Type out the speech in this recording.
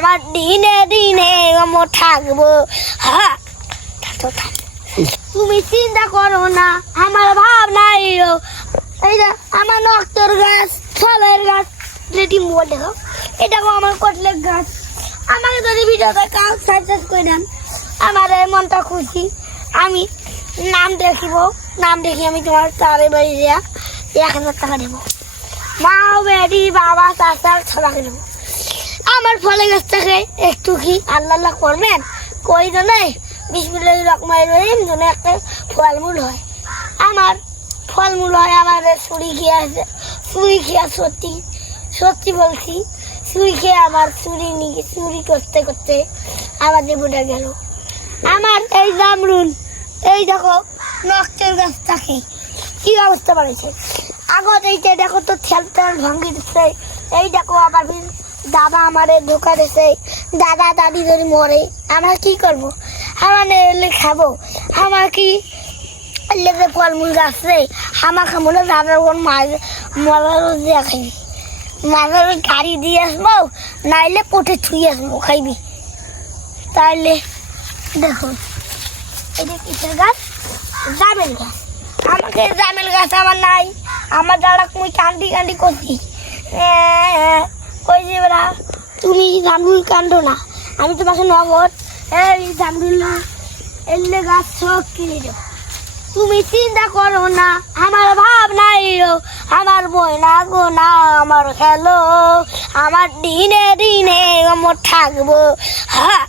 আমার দিনে দিনে আমার থাকবো। হ্যাঁ তুমি চিন্তা করো না, আমার ভাব নাই। এই যে আমার নক্তর গাছ, ফলের গাছ, রেডি মোবাইল দেখো, এটাও আমার কটলের গাছ। আমাকে যদি ভিডিওতে কাজ সাকসেস করে দেন, আমার মনটা খুশি। আমি নাম দেখিব, নাম দেখি আমি তোমার চারে বাড়ি যা 1000 টাকা দেবো। মা বেডি বাবা চাচার সবাইকে দেবো। আমার ফলের গাছটাকে একটু কি আল্লাহ করবেন, কই জানে বিসমিল্লাহির রহমানির রহিম যেন একটা ফলমূল হয়। আমার ফলমূল হয়, আমার চুরি খেয়ে আছে, চুরি খেয়ে সত্যি সত্যি বলছি, চুরি খেয়ে আমার চুরি করতে করতে আমার জীবনটা গেল। আমার এই জামরুল, এই দেখো নষ্টের গাছটাকে কি অবস্থা বাড়িছে। আগত এইটা দেখো তো খেলতাম ভাঙ্গি দিচ্ছে। এই দেখো আবার দাদা আমারে ধোকা দিচ্ছে। দাদা দাদি যদি মরে আমরা কি করবো? আমার এলে খাবো, আমার কি লেগে ফলমূল গাছে আমার খামলে দাদার কোন মরার দিয়ে খাইবি, মাজার গাড়ি দিয়ে আসবো, নাইলে কোঠে ছুঁয়ে আসবো খাইবি। তাইলে দেখুন এটা কিসের গাছ? জামেল গাছ। আমাকে জামেল গাছ আমার নাই, আমার দাদা মুই কান্দি কান্দি করছি। ওই যে বেড়া তুমি জামরুল কান্দ না, আমি তোমাকে নগদ এই জামরুল এলে গাছ সব কিনে দেবো। তুমি চিন্তা করো না, আমার ভাব নাই, আমার বই না গো না আমার খেলো, আমার দিনে দিনে আমার থাকবো। হ্যাঁ